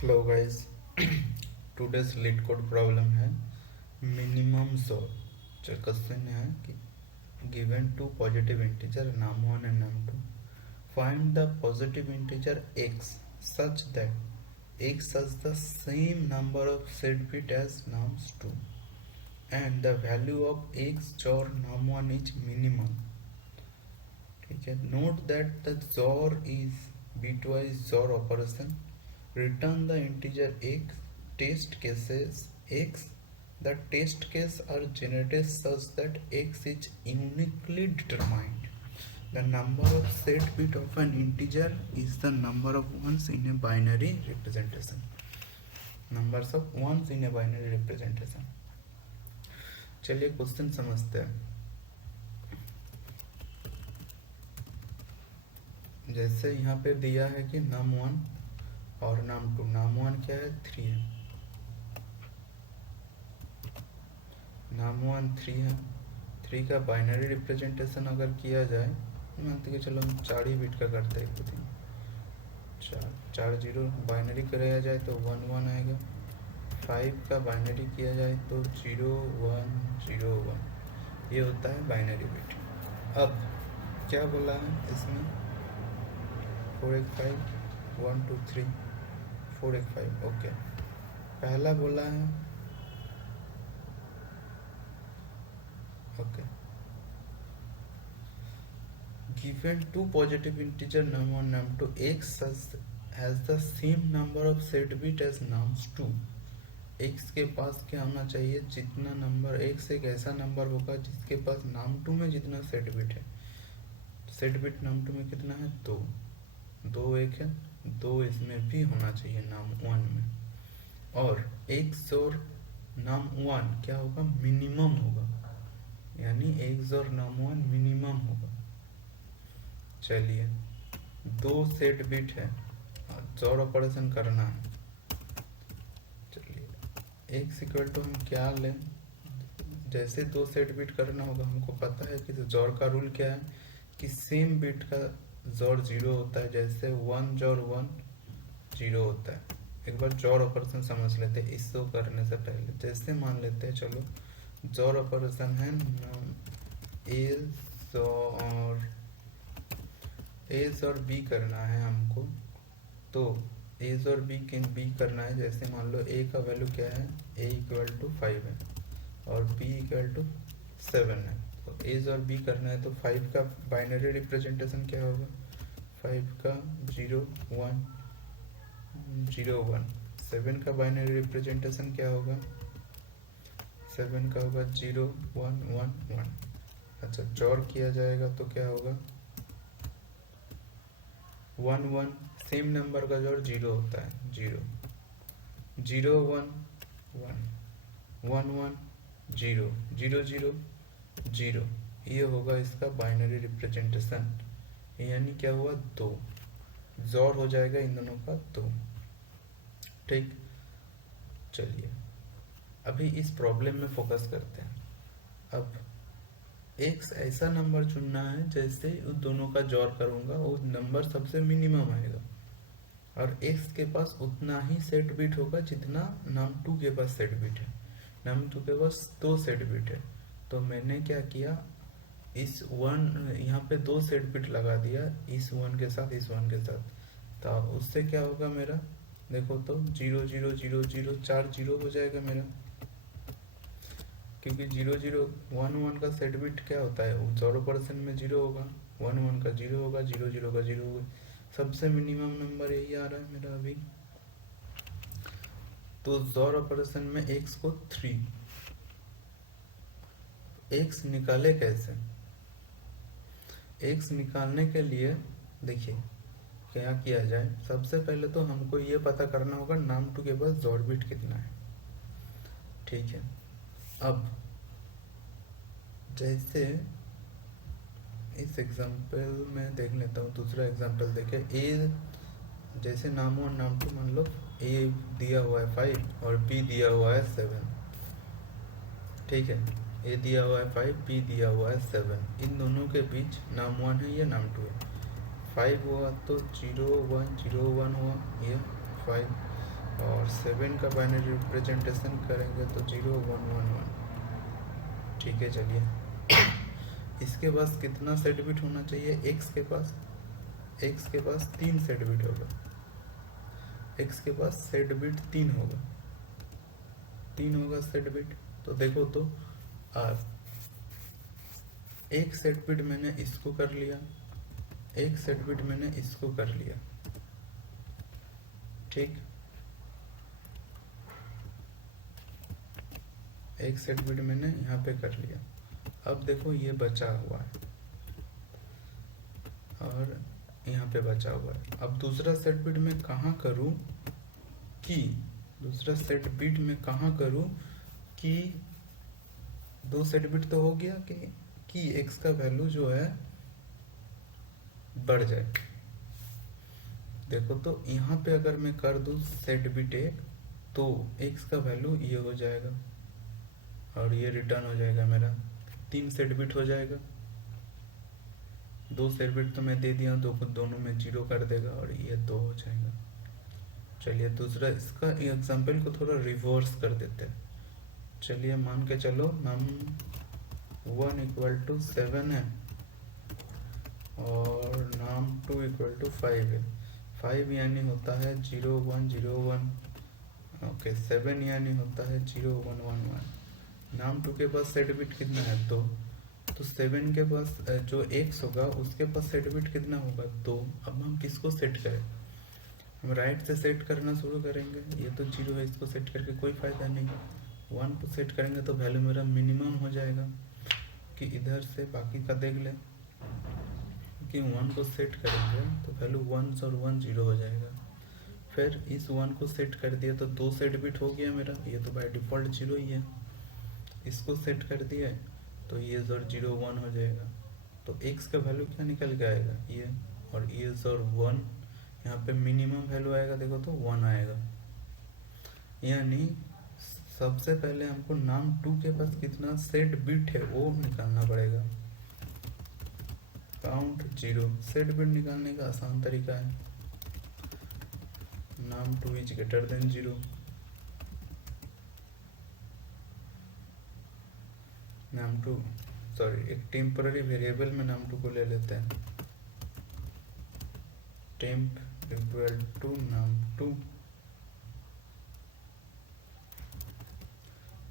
Hello guys. Today's LeetCode problem है minimum solve. जो question है कि given two positive integer num1 and num2, find the positive integer x such that x has the same number of set bit as nums2 and the value of x XOR num1 is minimum। ठीक है, note that the XOR is bitwise XOR operation। Return the integer x, test cases x, the test case are generated such that x is uniquely determined। The number of set bit of an integer is the number of ones in a binary representation। numbers of ones in a binary representation। चलिए question समझते हैं। जैसे यहाँ पे दिया है कि num1 और num2। num1 क्या है 3 है, num1 3 है। 3 का बाइनरी रिप्रेजेंटेशन अगर किया जाए, मानते कि चलो हम 4 ही बिट का करते हैं खुद ही। 4 जीरो बाइनरी कराया जाए तो 1 1 आएगा। 5 का बाइनरी किया जाए तो 0 1 0 1, ये होता है बाइनरी बिट। अब क्या बोला है इसमें 4 1 5 1 2 3 4 1 5। ओके, पहला बोला है okay given two positive integer num1 num2, x has the same number of set bit as nums2। x के पास क्या होना चाहिए, जितना नंबर x एक ऐसा नंबर होगा जिसके पास num2 में जितना सेट बिट है। सेट बिट num2 में कितना है 2, 2 एक है, 2 इसमें भी होना चाहिए num1 में। और x और num1 क्या होगा, मिनिमम होगा, यानी x और num1 मिनिमम होगा। चलिए, 2 सेट बिट है, XOR ऑपरेशन करना है। चलिए x इक्वल टू हम क्या लें, जैसे 2 सेट बिट करना होगा हमको पता है कि XOR का रूल क्या है कि सेम बिट का XOR 0 होता है। जैसे 1 XOR 1 0 होता है। एक बार XOR ऑपरेशन समझ लेते हैं इसको करने से पहले। जैसे मान लेते हैं, चलो XOR ऑपरेशन है एज और बी करना है हमको। तो एज और बी करना है। जैसे मान लो ए का वैल्यू क्या है, ए इक्वल टू 5 है और बी इक्वल टू 7 है। तो एज और बी करना है तो 5 का बाइनरी रिप्रेजेंटेशन क्या होगा, 5 का 0 1 0 1। 7 का बाइनरी रिप्रेजेंटेशन क्या होगा, 7 का होगा 0 1 1 1। अच्छा, XOR किया जाएगा तो क्या होगा 1 1, सेम नंबर का जोड़ 0 होता है, 0 0 1 1 1 1 0 0 0 0। ये होगा इसका बाइनरी रिप्रेजेंटेशन, यानी क्या हुआ 2। XOR हो जाएगा इन दोनों का 2। ठीक, चलिए अभी इस प्रॉब्लम में फोकस करते हैं। अब एक ऐसा नंबर चुनना है जैसे उन दोनों का जोड़ करूंगा वो नंबर सबसे मिनिमम आएगा, और x के पास उतना ही सेट बिट होगा जितना num2 के पास सेट बिट है। num2 के पास 2 सेट बिट है, तो मैंने क्या किया, इस 1 यहाँ पे 2 सेट बिट लगा दिया, इस 1 के साथ इस 1 के साथ। तो उससे क्या होगा मेरा, देखो तो 0 0 0 0 4 0 हो जाएगा मेरा, क्योंकि 0 0 1 1 का सेट बिट क्या होता है, 0% में 0 होगा, 1 1 का 0 होगा, 0 0 का 0 होगा। सबसे मिनिमम नंबर यही आ रहा है मेरा अभी। तो XOR ऑपरेशन में x को 3, x निकाले कैसे, x निकालने के लिए देखिए क्या किया जाए। सबसे पहले तो हमको ये पता करना होगा num2 के पास XOR बिट कितना है। ठीक है, अब जैसे इस एग्जाम्पल में देख लेता हूँ, दूसरा एग्जाम्पल देखे। ए जैसे num1 num2 मान लो ए दिया हुआ है 5 और बी दिया हुआ है 7। ठीक है, ए दिया हुआ है 5, बी दिया हुआ है 7। इन दोनों के बीच num1 है या num2 है। 5 हुआ तो 0 1 0 1 हुआ, ये 5 और 7 का बाइनरी रिप्रेजेंटेशन करेंगे तो 0 1 1 1। ठीक है, चलिए इसके पास कितना सेट बिट होना चाहिए? x के पास 3 सेट बिट होगा। x के पास सेट बिट 3 होगा, 3 होगा सेट बिट। तो देखो तो एक सेट बिट मैंने इसको कर लिया, एक सेट बिट मैंने इसको कर लिया। ठीक, एक सेट बिट मैंने यहाँ पे कर लिया। अब देखो ये बचा हुआ है और यहाँ पे बचा हुआ है। अब दूसरा सेट बिट में कहाँ करूँ कि दूसरा सेट बिट में कहाँ करूँ कि 2 सेट बिट तो हो गया कि x का वैल्यू जो है बढ़ जाए। देखो तो यहाँ पे अगर मैं कर दूँ सेट बिट 1 तो x का वैल्यू ये हो जाएगा और ये रिटर्न हो जाएगा मेरा, 3 सेट बिट हो जाएगा। 2 सेट बिट तो मैं दे दिया हूँ, तो दोनों में 0 कर देगा और ये 2 हो जाएगा। चलिए दूसरा इसका एग्जाम्पल को थोड़ा रिवर्स कर देते हैं। चलिए मान के चलो num1 इक्वल टू 7 है और num2 इक्वल टू 5 है। 5 यानी होता है 0 1 0 1, ओके। 7 यानी होता है 0 1 1 1। num2 के पास सेट बिट कितना है? 2। तो 7 के पास जो x होगा उसके पास सेट बिट कितना होगा? 2। अब हम किसको सेट करें? हम राइट से सेट करना शुरू करेंगे। ये तो 0 है, इसको सेट करके कोई फायदा नहीं। 1 को सेट करेंगे तो वैल्यू मेरा मिनिमम हो जाएगा। कि इधर से बाकी का देख ले कि 1 को सेट करेंगे तो वैल्यू 1 और 1 0 हो जाएगा। फिर इस 1 को सेट कर दिया तो 2 सेट बिट हो गया मेरा, ये तो बाय डिफ़ॉल्ट 0 ही है। इसको सेट कर दिया तो ये और 0 1 हो जाएगा। तो x का वैल्यू क्या निकल के आएगा? ये, और ये और 1 यहाँ पे मिनिमम वैल्यू आएगा, देखो तो 1 आएगा। यानी सबसे पहले हमको num2 के पास कितना सेट बिट है वो निकालना पड़ेगा। काउंट 0, सेट बिट निकालने का आसान तरीका है। num2 is greater than 0। num2 sorry, एक टेम्पररी वेरिएबल में num2 को ले लेते हैं। temp equal to num2,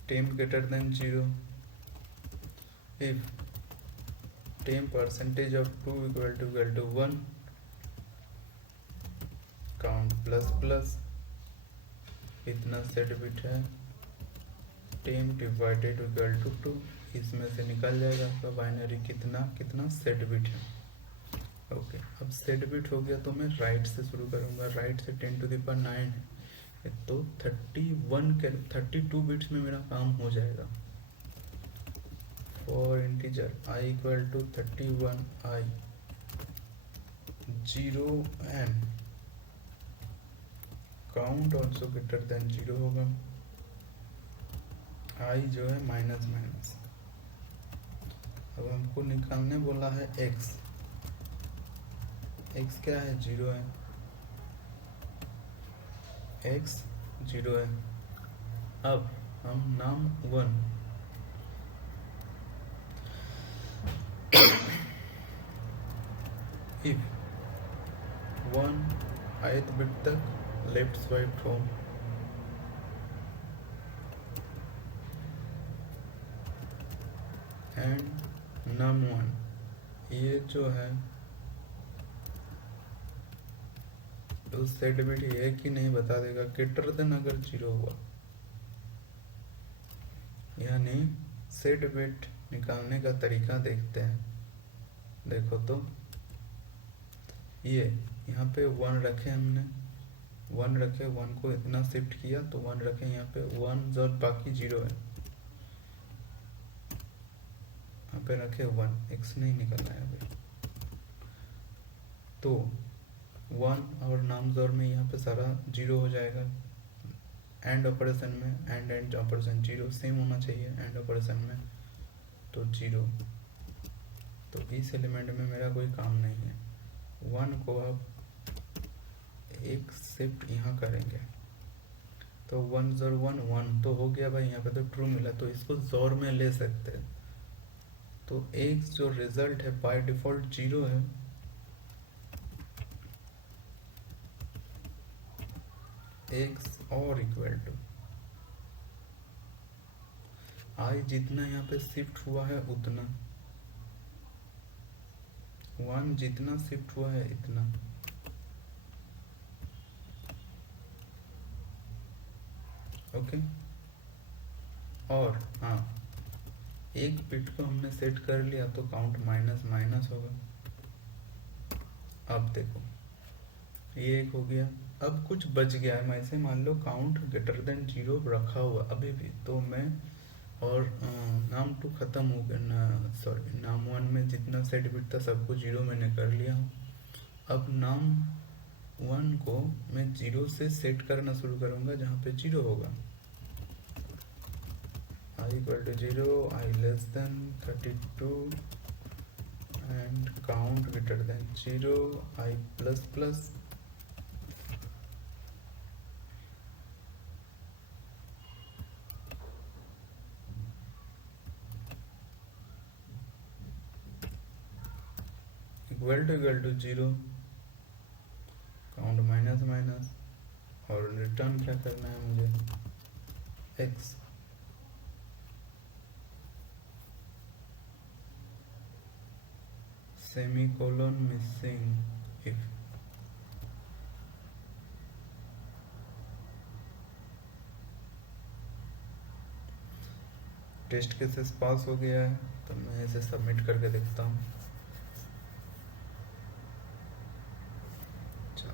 temp greater than 0 if temp percentage of 2 equal to 1, count plus plus, इतना सेट बिट है, temp डिवाइडेड इक्वल टू 2, इसमें से निकल जाएगा आपका बाइनरी कितना सेट बिट है। ओके, अब सेट बिट हो गया तो मैं राइट से शुरू करूंगा। राइट से 10 to the power 9 है तो 32 बिट्स में मेरा काम हो जाएगा। For integer i equal to 31 i 0 n count also greater than 0 होगा। i जो है माइनस माइनस। अब हमको निकालने बोला है x क्या है? 0 है, x 0 है। अब हम num1 if 1 ith बिट तक left swipe from and num1, ये जो है तो सेट बिट ये कि नहीं बता देगा ग्रेटर देन अगर 0 हुआ। यानी सेट बिट निकालने का तरीका देखते हैं। देखो तो ये यहाँ पे 1 रखे, हमने 1 रखे, 1 को इतना शिफ्ट किया तो 1 रखे यहाँ पे, 1 और बाकी 0 है, यहाँ पे रखे 1, x नहीं निकलना है अभी। तो 1 और num0 में यहाँ पे सारा 0 हो जाएगा। एंड ऑपरेशन में एंड ऑपरेशन 0 सेम होना चाहिए एंड ऑपरेशन में, तो 0। तो इस एलिमेंट में मेरा कोई काम नहीं है। 1 को अब एक शिफ्ट यहाँ करेंगे तो 1 जोर 1 1 तो हो गया भाई, यहाँ पे तो ट्रू मिला, तो इसको जोर में ले सकते हैं। तो x जो रिजल्ट है बाय डिफॉल्ट 0 है, x और इक्वल टू i जितना यहाँ पे शिफ्ट हुआ है उतना, 1 जितना शिफ्ट हुआ है इतना। ओके, और हाँ, एक बिट को हमने सेट कर लिया तो काउंट माइनस माइनस होगा। अब देखो ये एक हो गया, अब कुछ बच गया है, मैं से मान लो काउंट ग्रेटर देन 0 रखा हुआ अभी भी, तो मैं और नाम 2 खत्म हो गया ना, सॉरी नाम 1 में जितना सेट बिट था सबको 0 मैंने कर लिया हूँ। अब नाम 1 को मैं 0 से सेट करना शुरू करूँगा जहाँ पे 0 होगा, I equal to 0, I less than 32 and count greater than 0, I plus plus, equal to 0, count minus minus, और रिटर्न क्या करना है मुझे, x, semicolon missing if. Test cases pass हो गया है, तो मैं इसे सबमिट करके देखता हूँ।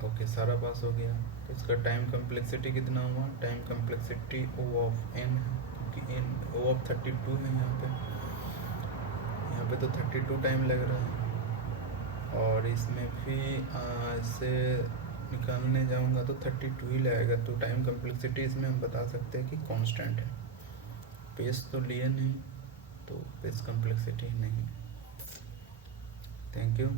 ओके, सारा पास हो गया। तो इसका टाइम कम्प्लेक्सिटी कितना हुआ, time complexity O of n है, क्योंकि n O ऑफ 32 है यहाँ पे तो 32 टाइम लग रहा है, और इसमें भी से निकालने जाऊंगा तो 32 ही लगेगा, तो टाइम कम्प्लेक्सिटी इसमें हम बता सकते हैं कि कांस्टेंट है। पेज तो लिए नहीं, तो पेज कम्प्लेक्सिटी नहीं। Thank you.